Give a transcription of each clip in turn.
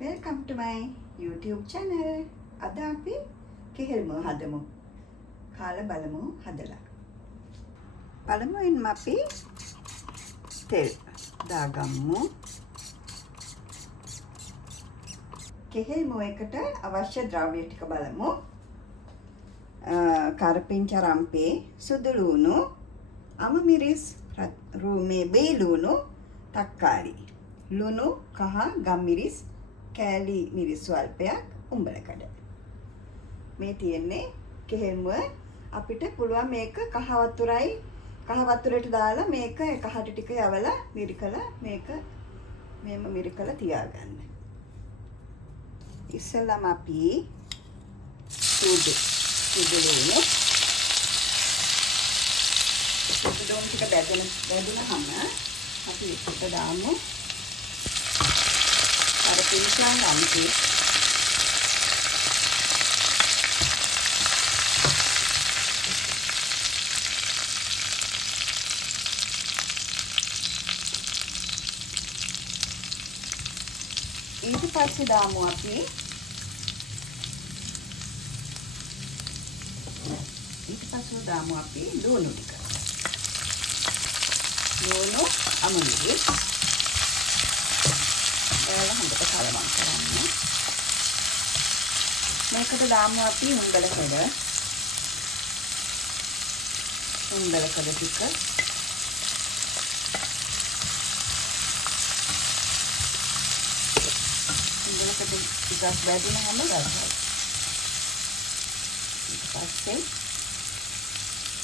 Welcome to my YouTube channel. අද අපි කෙහෙල්ම හදමු. කාලා බලමු හදලා. පළමුවෙන්ම අපි තෙල් දාගමු. කෙහෙල්ම එකට අවශ්‍ය ද්‍රව්‍ය ටික බලමු. කරපිංච රම්පේ, සුදු ලුණු, අමමිරිස්, මේ බේලුණු, තක්කාලි, ලුණු, කහ, ගම්මිරිස්, කෑලි මිරිස් ස්වල්පයක්, උඹලකඩ. මේ තියෙන්නේ කෙහෙල්මුව. අපිට පුළුවන් මේක කහ වතුරට දාලා මේක කහට ටික යවලා මිරිකලා මේක මෙහෙම මිරිකලා තියාගන්න. ඉස්සෙල්ලාම අපි සුදු ලුණු ටික බැදුනහම අපි එකට දාමු අර පින්චාන් අම්පි ඊට පස්සේ දාමු අපි ලුණු ටික. ලුණු අමුමිරිස් එයාලා හොඳට කලවම් කරන්න. මේකට දාමු අපි උඹලකඩ ටික. උඹලකඩ ටිකක් බැදුනහම රසයි. ඊට පස්සේ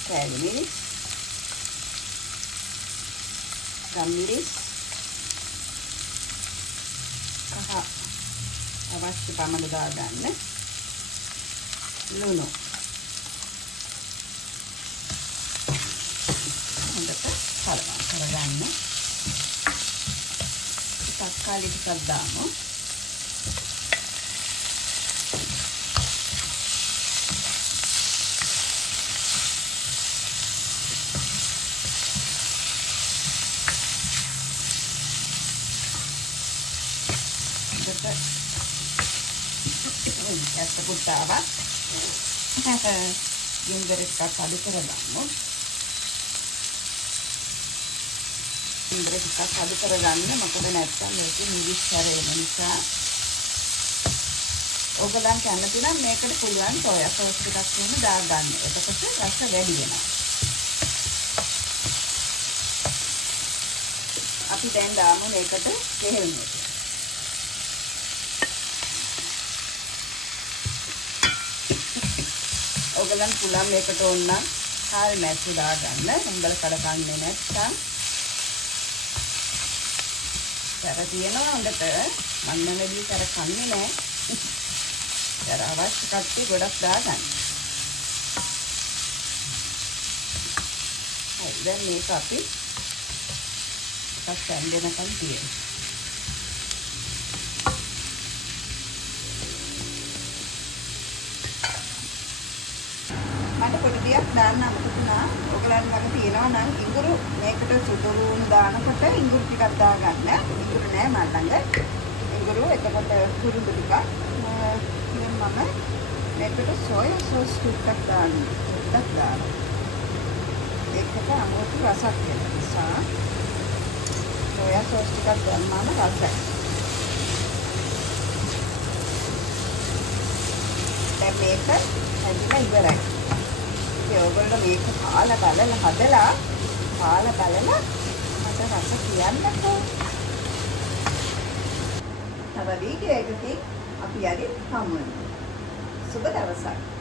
කෑලි මිරිස්, ගම්මිරිස්, කහ අවශ්‍ය පමණ දාගන්න. ලුණු හොඳට කලවම් කරගන්න. තක්කාලි ටිකක් දාමු. ඇත්ත පුට්ටාවක් ගින්දර ටිකක් අඩු කරගමු. ගින්දර ටිකක් අඩු කරගන්න. මොකද නැත්තම් මේක මිරිස් හැරෙන නිසා. ඔයගලන් කැමති නම් මේකට පුළුවන් සෝයා සෝස් ටිකක් එහෙම දාගන්න. එතකොට රස වැඩි වෙනවා. අපි දැන් දාමු මේකට කෙහෙල්මුව. ඔයගලන් පුළුවන් මේකට ඕන නම් හාල් මැස්සු දාගන්න. උඹල කඩ කන්නේ නැත්තම් තර තියනවා හොඳට. මම නැමෙදී තර කන්නේ නැහැ. තර අවශ්‍ය කට්ටිය ගොඩක් දාගන්න. හරි දැන් මේක අපි ටිකක් සැන්දෙනකම් තියමු. මට පොඩි දෙයක් දාන්න අමතකුණා. ඔයගලන් ළඟ තියෙනවා නම් ඉඟුරු මේකට සුදු ලුණු දානකොට ඉඟුරු ටිකක් දාගන්න. ඉඟුරු නෑ මම ළඟ. ඉඟුරු එතකොට කුරුඳු ටිකක්. දැන් මම මේකට සෝයා සෝස් ටිකක් දානවා. ඒකට අමුතු රසක් වෙන නිසා සෝයා සෝස් ටිකක් දැම්මම රසයි. දැන් මේක හැදිලා ඉවරයි. ඔයගොල්ලෝ මේක කාලා බලලා හදලා මට රස කියන්නකෝ. තව වීඩියෝ එකකින් අපි යදිත් හමු වෙනවා. සුබ දවසක්.